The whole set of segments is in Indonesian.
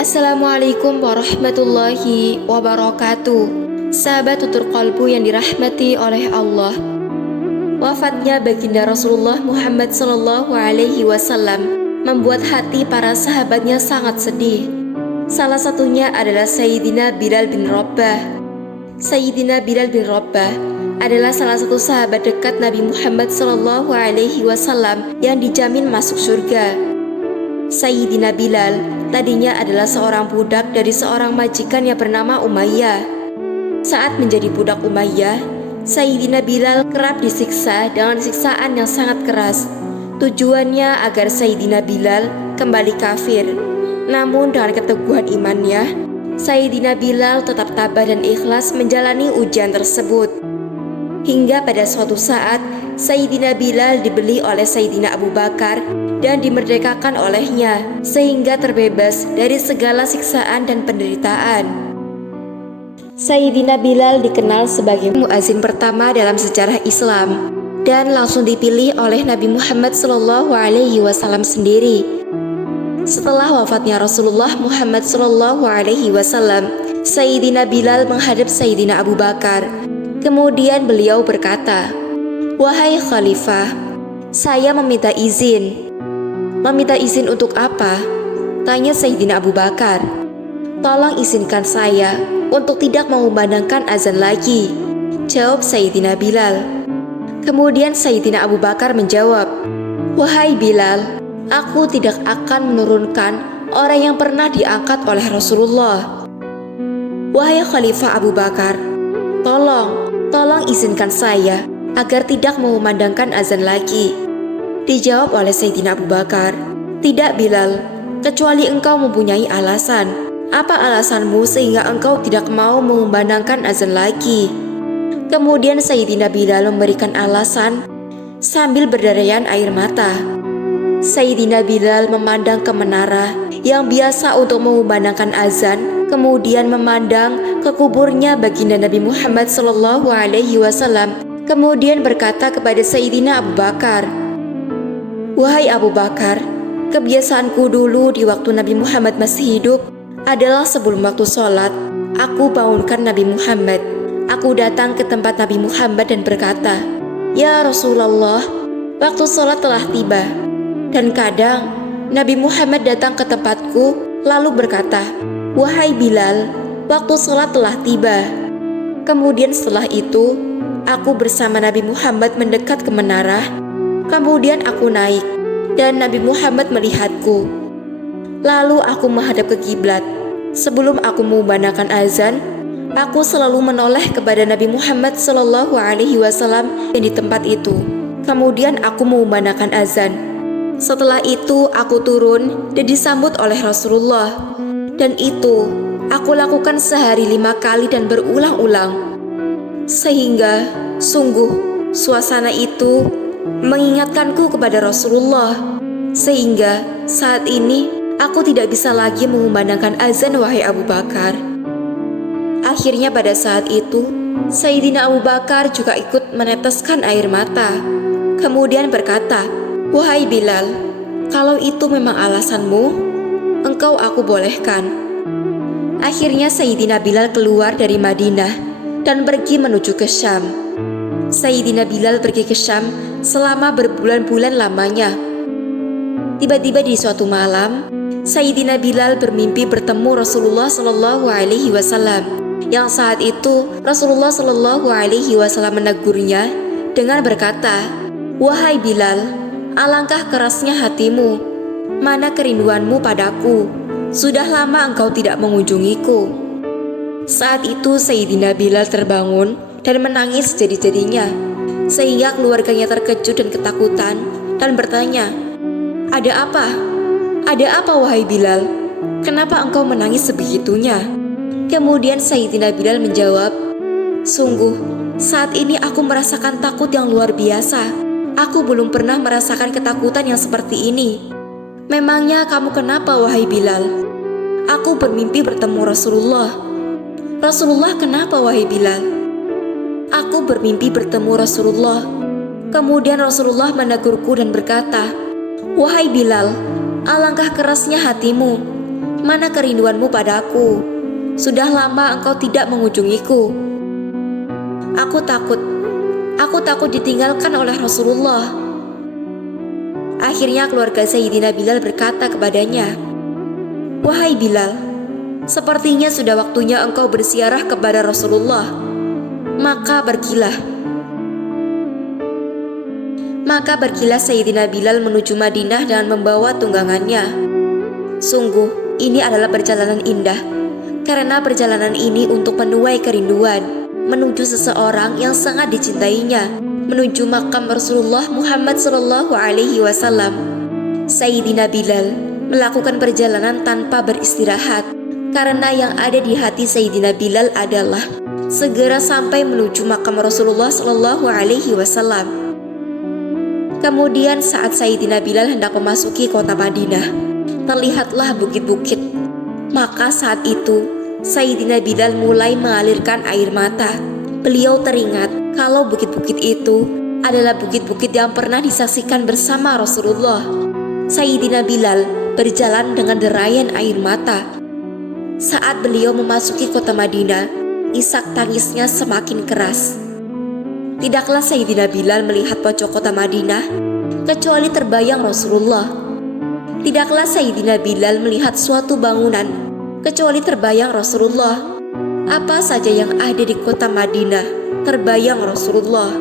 Assalamualaikum warahmatullahi wabarakatuh. Sahabat tutur qalbu yang dirahmati oleh Allah. Wafatnya baginda Rasulullah Muhammad SAW membuat hati para sahabatnya sangat sedih. Salah satunya adalah Sayyidina Bilal bin Rabah. Sayyidina Bilal bin Rabah adalah salah satu sahabat dekat Nabi Muhammad SAW yang dijamin masuk surga. Sayyidina Bilal tadinya adalah seorang budak dari seorang majikan yang bernama Umayyah. Saat menjadi budak Umayyah, Sayyidina Bilal kerap disiksa dengan siksaan yang sangat keras. Tujuannya agar Sayyidina Bilal kembali kafir. Namun dengan keteguhan imannya, Sayyidina Bilal tetap tabah dan ikhlas menjalani ujian tersebut. Hingga pada suatu saat, Sayyidina Bilal dibeli oleh Sayyidina Abu Bakar dan dimerdekakan olehnya, sehingga terbebas dari segala siksaan dan penderitaan. Sayyidina Bilal dikenal sebagai muazin pertama dalam sejarah Islam dan langsung dipilih oleh Nabi Muhammad SAW sendiri. Setelah wafatnya Rasulullah Muhammad SAW, Sayyidina Bilal menghadap Sayyidina Abu Bakar. Kemudian beliau berkata, "Wahai Khalifah, saya meminta izin." "Meminta izin untuk apa?" tanya Sayyidina Abu Bakar. "Tolong izinkan saya untuk tidak mengumandangkan azan lagi," jawab Sayyidina Bilal. Kemudian Sayyidina Abu Bakar menjawab, "Wahai Bilal, aku tidak akan menurunkan orang yang pernah diangkat oleh Rasulullah." "Wahai Khalifah Abu Bakar, tolong izinkan saya agar tidak mengumandangkan azan lagi," dijawab oleh Sayyidina Abu Bakar. "Tidak Bilal, kecuali engkau mempunyai alasan. Apa alasanmu sehingga engkau tidak mau mengumandangkan azan lagi?" Kemudian Sayyidina Bilal memberikan alasan sambil berderayan air mata. Sayyidina Bilal memandang ke menara yang biasa untuk mengumandangkan azan, kemudian memandang ke kuburnya baginda Nabi Muhammad SAW, kemudian berkata kepada Sayyidina Abu Bakar, "Wahai Abu Bakar, kebiasaanku dulu di waktu Nabi Muhammad masih hidup adalah sebelum waktu sholat, aku bangunkan Nabi Muhammad. Aku datang ke tempat Nabi Muhammad dan berkata, 'Ya Rasulullah, waktu sholat telah tiba.' Dan kadang Nabi Muhammad datang ke tempatku lalu berkata, 'Wahai Bilal, waktu sholat telah tiba.' Kemudian setelah itu, aku bersama Nabi Muhammad mendekat ke menara. Kemudian aku naik, dan Nabi Muhammad melihatku. Lalu aku menghadap ke kiblat. Sebelum aku mengumandangkan azan, aku selalu menoleh kepada Nabi Muhammad SAW yang di tempat itu. Kemudian aku mengumandangkan azan. Setelah itu aku turun dan disambut oleh Rasulullah. Dan itu aku lakukan sehari 5 kali dan berulang-ulang. Sehingga sungguh suasana itu mengingatkanku kepada Rasulullah. Sehingga saat ini aku tidak bisa lagi mengumandangkan azan, wahai Abu Bakar." Akhirnya pada saat itu, Sayyidina Abu Bakar juga ikut meneteskan air mata. Kemudian berkata, "Wahai Bilal, kalau itu memang alasanmu, engkau aku bolehkan." Akhirnya Sayyidina Bilal keluar dari Madinah dan pergi menuju ke Syam. Sayyidina Bilal pergi ke Syam selama berbulan-bulan lamanya. Tiba-tiba di suatu malam, Sayyidina Bilal bermimpi bertemu Rasulullah SAW. Yang saat itu Rasulullah SAW menegurnya dengan berkata, "Wahai Bilal, alangkah kerasnya hatimu. Mana kerinduanmu padaku? Sudah lama engkau tidak mengunjungiku." Saat itu Sayyidina Bilal terbangun dan menangis jadi-jadinya, sehingga keluarganya terkejut dan ketakutan dan bertanya, "Ada apa? Ada apa wahai Bilal? Kenapa engkau menangis sebegitunya?" Kemudian Sayyidina Bilal menjawab, "Sungguh, saat ini aku merasakan takut yang luar biasa. Aku belum pernah merasakan ketakutan yang seperti ini." "Memangnya kamu kenapa wahai Bilal?" "Aku bermimpi bertemu Rasulullah." "Rasulullah kenapa wahai Bilal?" "Aku bermimpi bertemu Rasulullah. Kemudian Rasulullah menegurku dan berkata, 'Wahai Bilal, alangkah kerasnya hatimu. mana kerinduanmu padaku? Sudah lama engkau tidak mengunjungiku. Aku takut ditinggalkan oleh Rasulullah. Akhirnya keluarga Sayyidina Bilal berkata kepadanya, "Wahai Bilal, sepertinya sudah waktunya engkau berziarah kepada Rasulullah. Maka pergilah Sayyidina Bilal menuju Madinah dengan membawa tunggangannya. Sungguh, ini adalah perjalanan indah, karena perjalanan ini untuk menuai kerinduan, menuju seseorang yang sangat dicintainya, menuju makam Rasulullah Muhammad SAW. Sayyidina Bilal melakukan perjalanan tanpa beristirahat, karena yang ada di hati Sayyidina Bilal adalah segera sampai menuju makam Rasulullah SAW. Kemudian saat Sayyidina Bilal hendak memasuki kota Madinah, terlihatlah bukit-bukit. Maka saat itu Sayyidina Bilal mulai mengalirkan air mata. Beliau teringat kalau bukit-bukit itu adalah bukit-bukit yang pernah disaksikan bersama Rasulullah. Sayyidina Bilal berjalan dengan derayan air mata. Saat beliau memasuki kota Madinah, isak tangisnya semakin keras. Tidaklah Sayyidina Bilal melihat pojok kota Madinah, kecuali terbayang Rasulullah. Tidaklah Sayyidina Bilal melihat suatu bangunan, kecuali terbayang Rasulullah. Apa saja yang ada di kota Madinah, terbayang Rasulullah.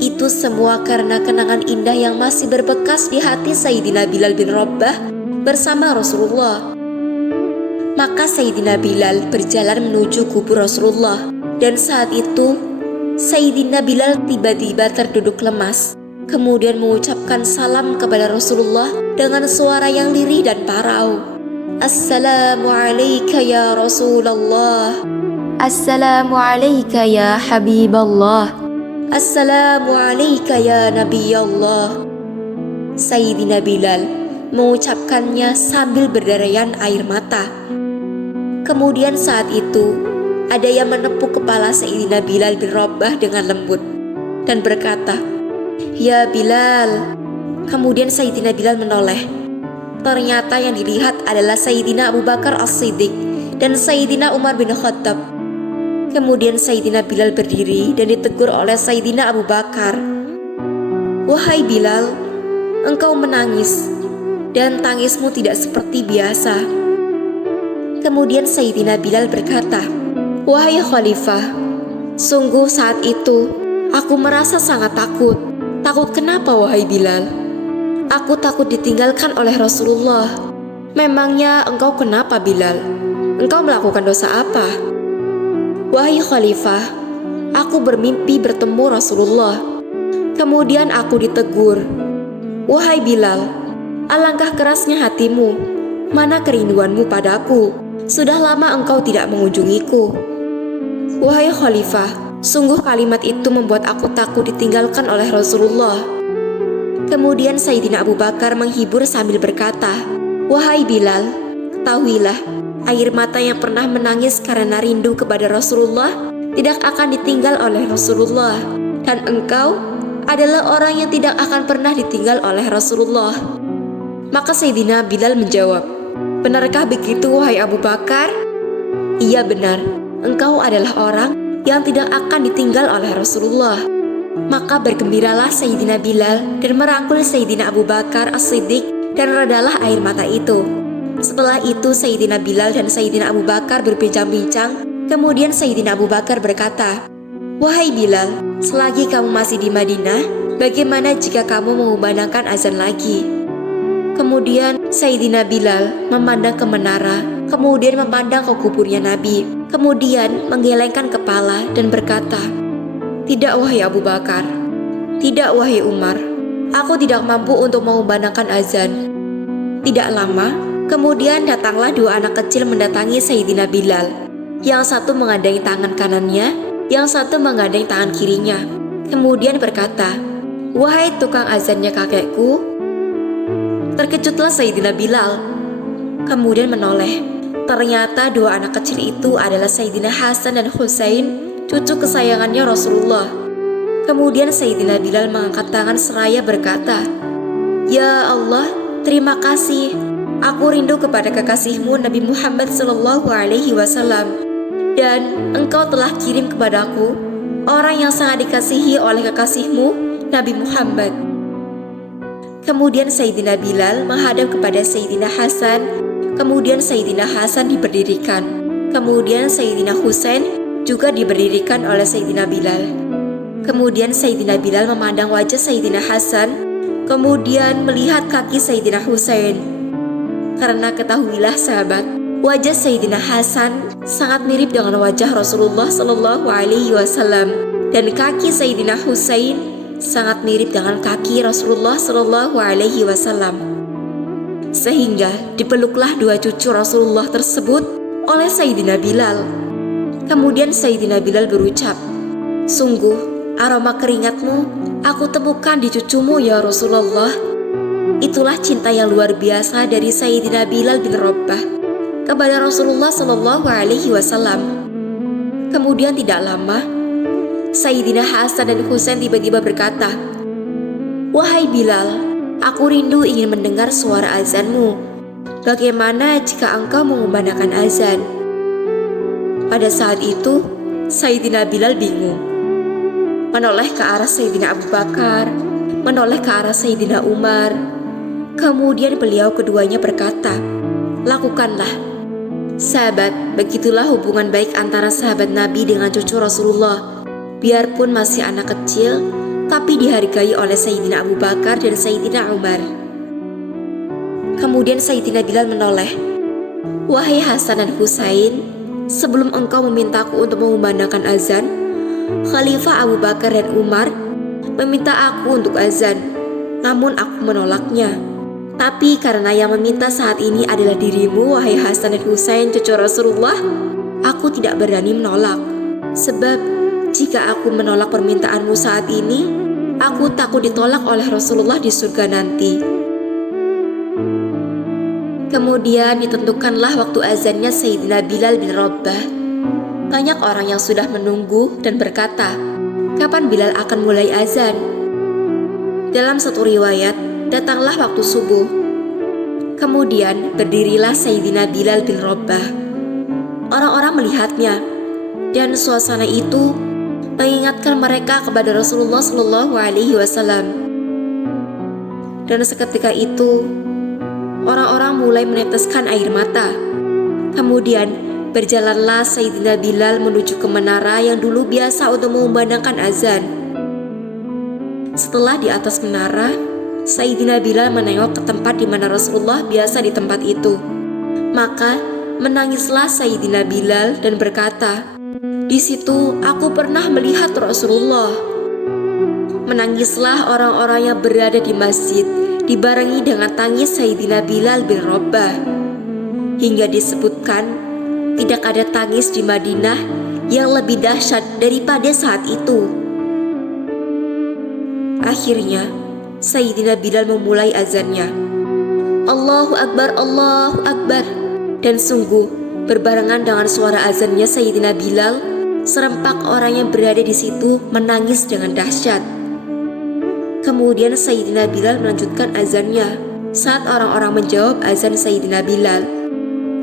Itu semua karena kenangan indah yang masih berbekas di hati Sayyidina Bilal bin Rabah bersama Rasulullah. Maka Sayyidina Bilal berjalan menuju kubur Rasulullah. Dan saat itu, Sayyidina Bilal tiba-tiba terduduk lemas, kemudian mengucapkan salam kepada Rasulullah dengan suara yang lirih dan parau. "Assalamu alayka ya Rasulullah. Assalamu alayka ya Habiballah. Assalamu alayka ya Nabi Allah." Sayyidina Bilal mengucapkannya sambil berderayan air mata. Kemudian saat itu, ada yang menepuk kepala Sayyidina Bilal bin Rabah dengan lembut dan berkata, "Ya Bilal." Kemudian Sayyidina Bilal menoleh. Ternyata yang dilihat adalah Sayyidina Abu Bakar As-Siddiq dan Sayyidina Umar bin Khattab. Kemudian Sayyidina Bilal berdiri dan ditegur oleh Sayyidina Abu Bakar. "Wahai Bilal, engkau menangis dan tangismu tidak seperti biasa." Kemudian Sayyidina Bilal berkata, "Wahai Khalifah, sungguh saat itu aku merasa sangat takut." "Takut kenapa wahai Bilal?" "Aku takut ditinggalkan oleh Rasulullah." "Memangnya engkau kenapa Bilal? Engkau melakukan dosa apa?" "Wahai Khalifah, aku bermimpi bertemu Rasulullah. Kemudian aku ditegur, 'Wahai Bilal, alangkah kerasnya hatimu. Mana kerinduanmu padaku? Sudah lama engkau tidak mengunjungiku.' Wahai Khalifah, sungguh kalimat itu membuat aku takut ditinggalkan oleh Rasulullah." Kemudian Sayyidina Abu Bakar menghibur sambil berkata, "Wahai Bilal, ketahuilah, air mata yang pernah menangis karena rindu kepada Rasulullah tidak akan ditinggal oleh Rasulullah. Dan engkau adalah orang yang tidak akan pernah ditinggal oleh Rasulullah." Maka Sayyidina Bilal menjawab, "Benarkah begitu wahai Abu Bakar?" "Iya benar, engkau adalah orang yang tidak akan ditinggal oleh Rasulullah." Maka bergembiralah Sayyidina Bilal dan merangkul Sayyidina Abu Bakar As-Siddiq dan redalah air mata itu. Setelah itu Sayyidina Bilal dan Sayyidina Abu Bakar berbincang-bincang. Kemudian Sayyidina Abu Bakar berkata, "Wahai Bilal, selagi kamu masih di Madinah, bagaimana jika kamu mengumandangkan azan lagi?" Kemudian Sayyidina Bilal memandang ke menara, kemudian memandang ke kuburnya Nabi, kemudian menggelengkan kepala dan berkata, "Tidak wahai Abu Bakar, tidak wahai Umar, aku tidak mampu untuk mengumandangkan azan." Tidak lama, kemudian datanglah dua anak kecil mendatangi Sayyidina Bilal. Yang satu mengandangi tangan kanannya, yang satu mengandangi tangan kirinya. Kemudian berkata, "Wahai tukang azannya kakekku." Terkejutlah Sayyidina Bilal, kemudian menoleh. Ternyata dua anak kecil itu adalah Sayyidina Hasan dan Husain, cucu kesayangannya Rasulullah. Kemudian Sayyidina Bilal mengangkat tangan seraya berkata, "Ya Allah, terima kasih. Aku rindu kepada kekasihmu Nabi Muhammad SAW, dan engkau telah kirim kepadaku orang yang sangat dikasihi oleh kekasihmu Nabi Muhammad. Kemudian Sayyidina Bilal menghadap kepada Sayyidina Hasan. Kemudian Sayyidina Hasan diberdirikan. Kemudian Sayyidina Husain juga diberdirikan oleh Sayyidina Bilal. Kemudian Sayyidina Bilal memandang wajah Sayyidina Hasan, kemudian melihat kaki Sayyidina Husain. Karena ketahuilah sahabat, wajah Sayyidina Hasan sangat mirip dengan wajah Rasulullah SAW, dan kaki Sayyidina Husain sangat mirip dengan kaki Rasulullah SAW. Sehingga dipeluklah dua cucu Rasulullah tersebut oleh Sayyidina Bilal. Kemudian Sayyidina Bilal berucap, "Sungguh aroma keringatmu aku temukan di cucumu ya Rasulullah." Itulah cinta yang luar biasa dari Sayyidina Bilal bin Rabah kepada Rasulullah SAW. Kemudian tidak lama, Sayyidina Hasan dan Husain tiba-tiba berkata, "Wahai Bilal, aku rindu ingin mendengar suara azanmu. Bagaimana jika engkau mengumandangkan azan?" Pada saat itu, Sayyidina Bilal bingung. Menoleh ke arah Sayyidina Abu Bakar, menoleh ke arah Sayyidina Umar. Kemudian beliau keduanya berkata, "Lakukanlah." Sahabat, begitulah hubungan baik antara sahabat Nabi dengan cucu Rasulullah. Biarpun masih anak kecil, tapi dihargai oleh Sayyidina Abu Bakar dan Sayyidina Umar. Kemudian Sayyidina Bilal menoleh, "Wahai Hasan dan Husain, sebelum engkau memintaku untuk mengumandangkan azan, Khalifah Abu Bakar dan Umar meminta aku untuk azan, namun aku menolaknya. Tapi karena yang meminta saat ini adalah dirimu, wahai Hasan dan Husain, cucu Rasulullah, aku tidak berani menolak. Sebab jika aku menolak permintaanmu saat ini, aku takut ditolak oleh Rasulullah di surga nanti." Kemudian ditentukanlah waktu azannya Sayyidina Bilal bin Rabah. Banyak orang yang sudah menunggu dan berkata, "Kapan Bilal akan mulai azan?" Dalam satu riwayat, datanglah waktu subuh. Kemudian berdirilah Sayyidina Bilal bin Rabah. Orang-orang melihatnya, dan suasana itu mengingatkan mereka kepada Rasulullah SAW. Dan seketika itu, orang-orang mulai meneteskan air mata. Kemudian berjalanlah Sayyidina Bilal menuju ke menara yang dulu biasa untuk mengumandangkan azan. Setelah di atas menara, Sayyidina Bilal menengok ke tempat di mana Rasulullah biasa di tempat itu. Maka menangislah Sayyidina Bilal dan berkata, "Di situ aku pernah melihat Rasulullah." Menangislah orang-orang yang berada di masjid, dibarengi dengan tangis Sayyidina Bilal bin Rabah. Hingga disebutkan, tidak ada tangis di Madinah yang lebih dahsyat daripada saat itu. Akhirnya, Sayyidina Bilal memulai azannya. Allahu Akbar, Allahu Akbar. Dan sungguh, berbarengan dengan suara azannya Sayyidina Bilal, serempak orang yang berada di situ menangis dengan dahsyat. Kemudian Sayyidina Bilal melanjutkan azannya. Saat orang-orang menjawab azan Sayyidina Bilal,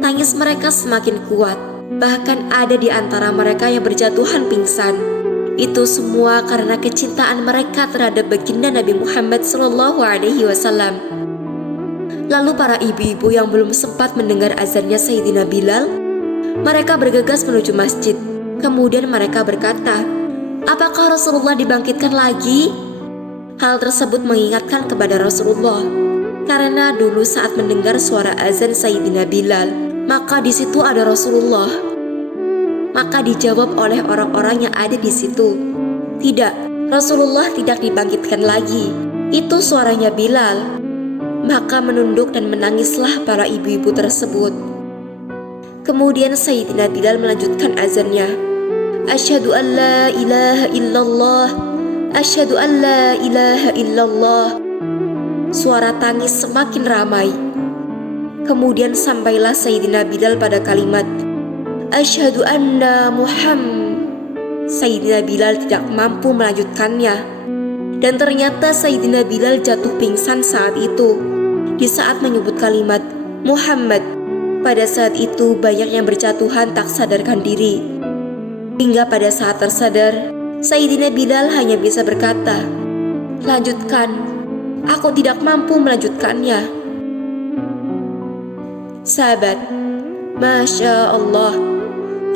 tangis mereka semakin kuat. Bahkan ada di antara mereka yang berjatuhan pingsan. Itu semua karena kecintaan mereka terhadap baginda Nabi Muhammad SAW. Lalu para ibu-ibu yang belum sempat mendengar azannya Sayyidina Bilal, mereka bergegas menuju masjid. Kemudian mereka berkata, "Apakah Rasulullah dibangkitkan lagi?" Hal tersebut mengingatkan kepada Rasulullah, karena dulu saat mendengar suara azan Sayyidina Bilal, maka di situ ada Rasulullah. Maka dijawab oleh orang-orang yang ada di situ, "Tidak, Rasulullah tidak dibangkitkan lagi. Itu suaranya Bilal." Maka menunduk dan menangislah para ibu-ibu tersebut. Kemudian Sayyidina Bilal melanjutkan azannya. "Asyhadu an la ilaha illallah, asyhadu an la ilaha illallah." Suara tangis semakin ramai. Kemudian sampailah Sayyidina Bilal pada kalimat, "Asyhadu anna Muhammad." Sayyidina Bilal tidak mampu melanjutkannya. Dan ternyata Sayyidina Bilal jatuh pingsan saat itu. Di saat menyebut kalimat Muhammad. Pada saat itu banyak yang berjatuhan tak sadarkan diri. Hingga pada saat tersadar, Sayyidina Bilal hanya bisa berkata, "Lanjutkan, aku tidak mampu melanjutkannya." Sahabat, Masya Allah,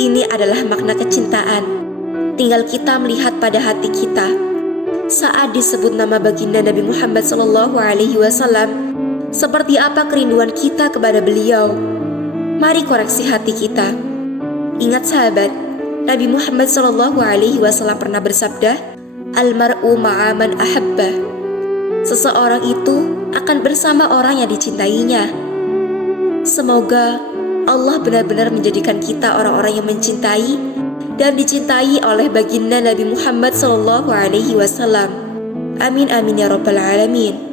ini adalah makna kecintaan. Tinggal kita melihat pada hati kita. Saat disebut nama baginda Nabi Muhammad SAW, seperti apa kerinduan kita kepada beliau. Mari koreksi hati kita. Ingat sahabat, Nabi Muhammad SAW pernah bersabda, "Almar'u ma'aman ahabba." Seseorang itu akan bersama orang yang dicintainya. Semoga Allah benar-benar menjadikan kita orang-orang yang mencintai dan dicintai oleh baginda Nabi Muhammad SAW. Amin amin ya rabbal alamin.